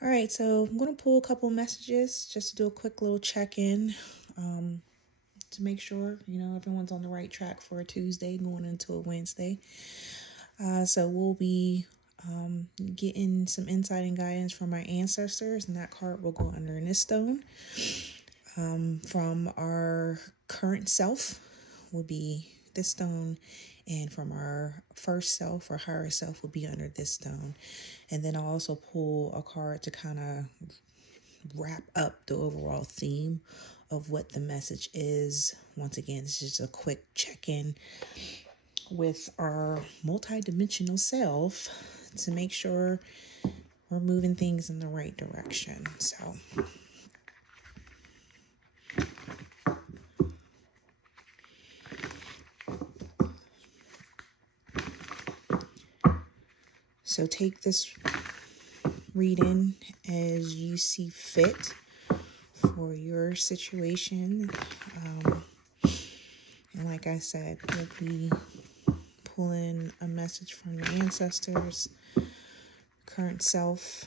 All right, so I'm going to pull a couple messages just to do a quick little check-in to make sure, everyone's on the right track for a Tuesday going into a Wednesday. So we'll be getting some insight and guidance from our ancestors, and that card will go under this stone. From our current self will be this stone, and from our first self or higher self will be under this stone. And then I'll also pull a card to kind of wrap up the overall theme of what the message is. Once again, this is just a quick check-in with our multidimensional self to make sure we're moving things in the right direction. So take this reading as you see fit for your situation. And like I said, we'll be pulling a message from your ancestors, current self,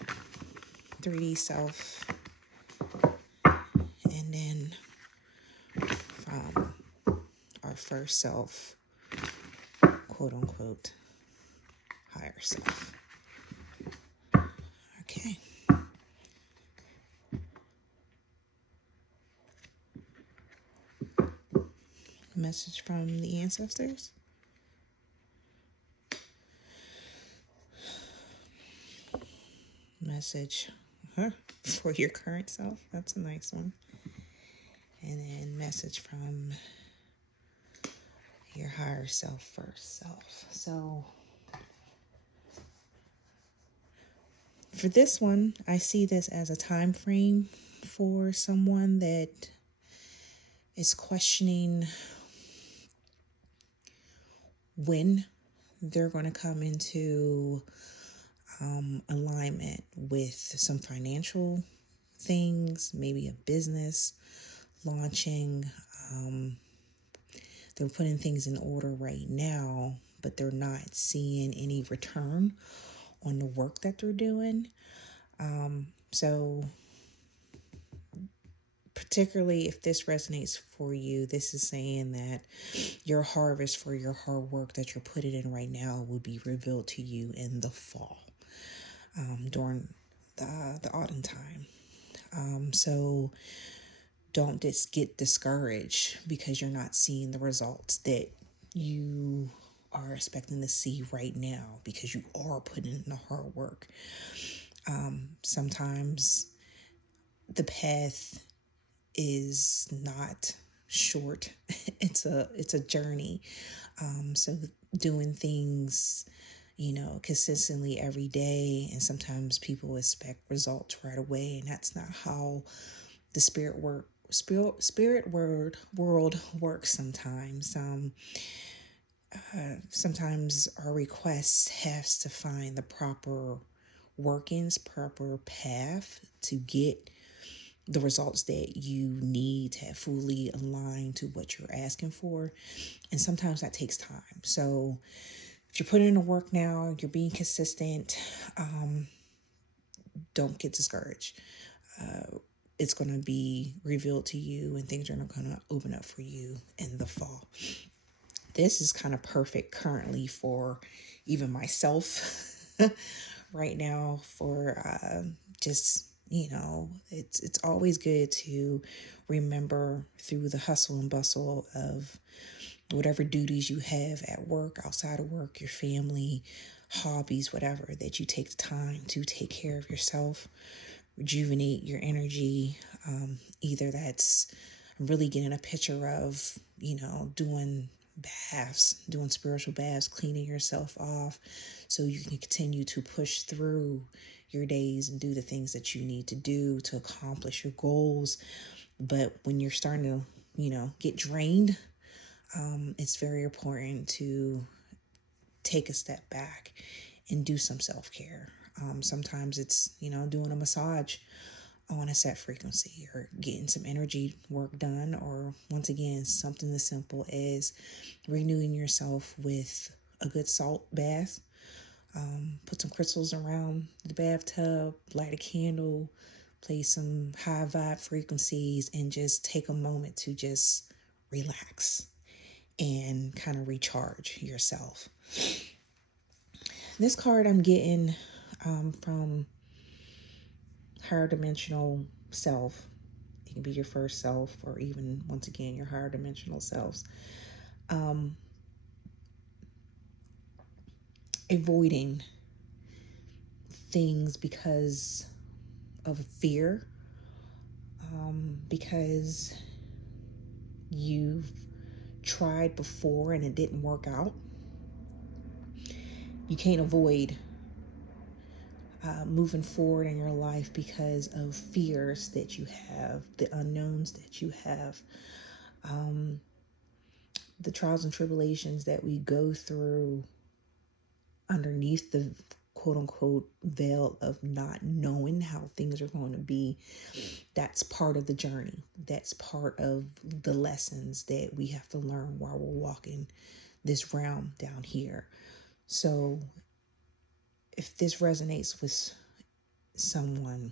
3D self, and then from our first self, quote unquote, higher self. Okay. Message from the ancestors. Message for your current self. That's a nice one. And then message from your higher self, first self. So for this one, I see this as a time frame for someone that is questioning when they're going to come into alignment with some financial things, maybe a business launching. They're putting things in order right now, but they're not seeing any return on the work that they're doing. So particularly if this resonates for you, this is saying that your harvest for your hard work that you're putting in right now will be revealed to you in the fall, during the autumn time. So don't just get discouraged because you're not seeing the results that you are expecting to see right now, because you are putting in the hard work. Sometimes the path is not short. It's a journey. So doing things, consistently every day, and sometimes people expect results right away, and that's not how the spirit world works sometimes. Sometimes our requests has to find the proper workings, proper path to get the results that you need to fully align to what you're asking for. And sometimes that takes time. So if you're putting in the work now, you're being consistent, don't get discouraged. It's going to be revealed to you, and things are going to open up for you in the fall. This is kind of perfect currently for even myself right now, for just, it's always good to remember through the hustle and bustle of whatever duties you have at work, outside of work, your family, hobbies, whatever, that you take the time to take care of yourself, rejuvenate your energy. Either that's really getting a picture of, doing baths, doing spiritual baths, cleaning yourself off so you can continue to push through your days and do the things that you need to do to accomplish your goals. But when you're starting to, get drained, it's very important to take a step back and do some self-care. Sometimes it's, doing a massage on a set frequency, or getting some energy work done, or once again, something as simple as renewing yourself with a good salt bath, Put some crystals around the bathtub, light a candle, play some high vibe frequencies, and just take a moment to just relax and kind of recharge yourself. This card I'm getting from higher dimensional self. It can be your first self, or even once again your higher dimensional selves. Um, Avoiding things because of fear, because you've tried before and it didn't work out. You can't avoid moving forward in your life because of fears that you have, the unknowns that you have, um, the trials and tribulations that we go through underneath the quote unquote veil of not knowing how things are going to be. That's part of the journey. That's part of the lessons that we have to learn while we're walking this realm down here. So if this resonates with someone,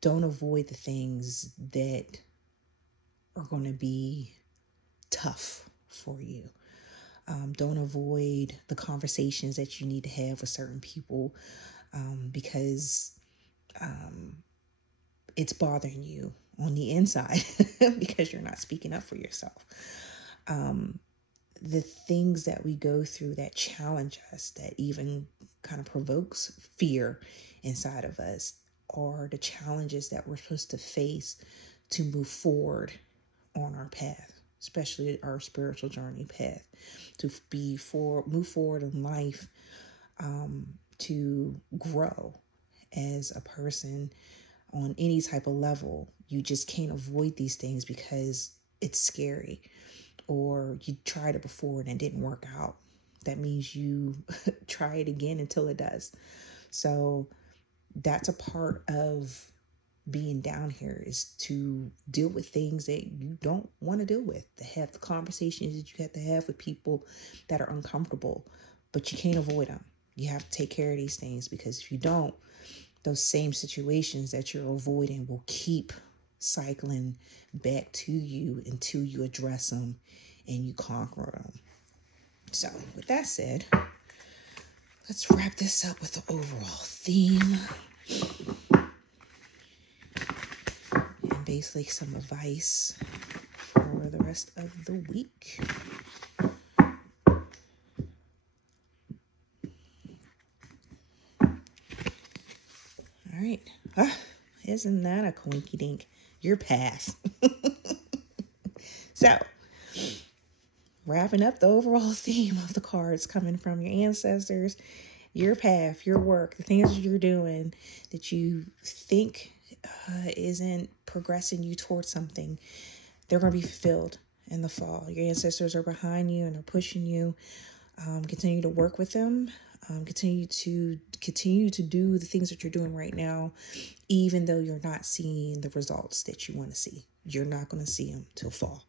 don't avoid the things that are going to be tough for you. Don't avoid the conversations that you need to have with certain people, because it's bothering you on the inside because you're not speaking up for yourself. The things that we go through that challenge us, that even kind of provokes fear inside of us, are the challenges that we're supposed to face to move forward on our path, especially our spiritual journey path, to move forward in life, to grow as a person on any type of level. You just can't avoid these things because it's scary, or you tried it before and it didn't work out. That means you try it again until it does. So that's a part of being down here, is to deal with things that you don't want to deal with, to have the conversations that you have to have with people that are uncomfortable, but you can't avoid them. You have to take care of these things, because if you don't, those same situations that you're avoiding will keep cycling back to you until you address them and you conquer them. So, with that said, let's wrap this up with the overall theme and basically some advice for the rest of the week. All right. Isn't that a coinky dink? Your path. So, wrapping up the overall theme of the cards coming from your ancestors, your path, your work, the things that you're doing that you think isn't progressing you towards something, they're going to be fulfilled in the fall. Your ancestors are behind you and are pushing you. Continue to work with them. Continue to do the things that you're doing right now, even though you're not seeing the results that you want to see. You're not going to see them till fall.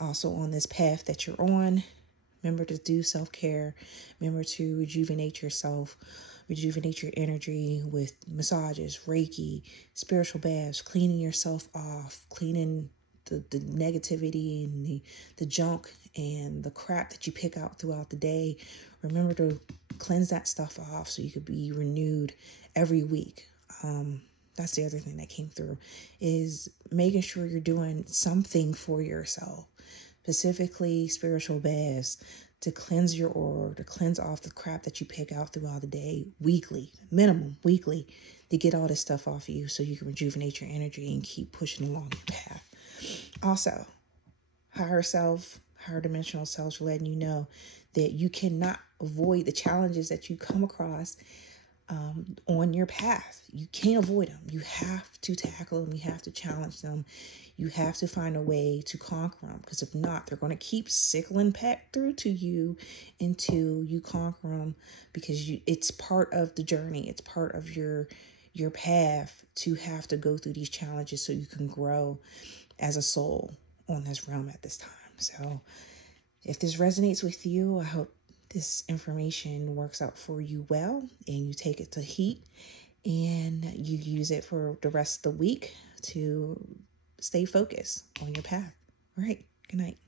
Also, on this path that you're on, remember to do self-care. Remember to rejuvenate yourself, rejuvenate your energy with massages, Reiki, spiritual baths, cleaning yourself off, cleaning the negativity and the junk and the crap that you pick out throughout the day. Remember to cleanse that stuff off so you could be renewed every week. That's the other thing that came through, is making sure you're doing something for yourself, specifically spiritual baths, to cleanse your aura, to cleanse off the crap that you pick out throughout the day, weekly, minimum weekly, to get all this stuff off of you so you can rejuvenate your energy and keep pushing along your path. Also, higher self, higher dimensional selves are letting you know that you cannot avoid the challenges that you come across on your path. You can't avoid them. You have to tackle them. You have to challenge them. You have to find a way to conquer them, because if not, they're going to keep sickling back through to you until you conquer them, because it's part of the journey. It's part of your path to have to go through these challenges so you can grow as a soul on this realm at this time. So if this resonates with you, I hope this information works out for you well and you take it to heat and you use it for the rest of the week to stay focused on your path. All right. Good night.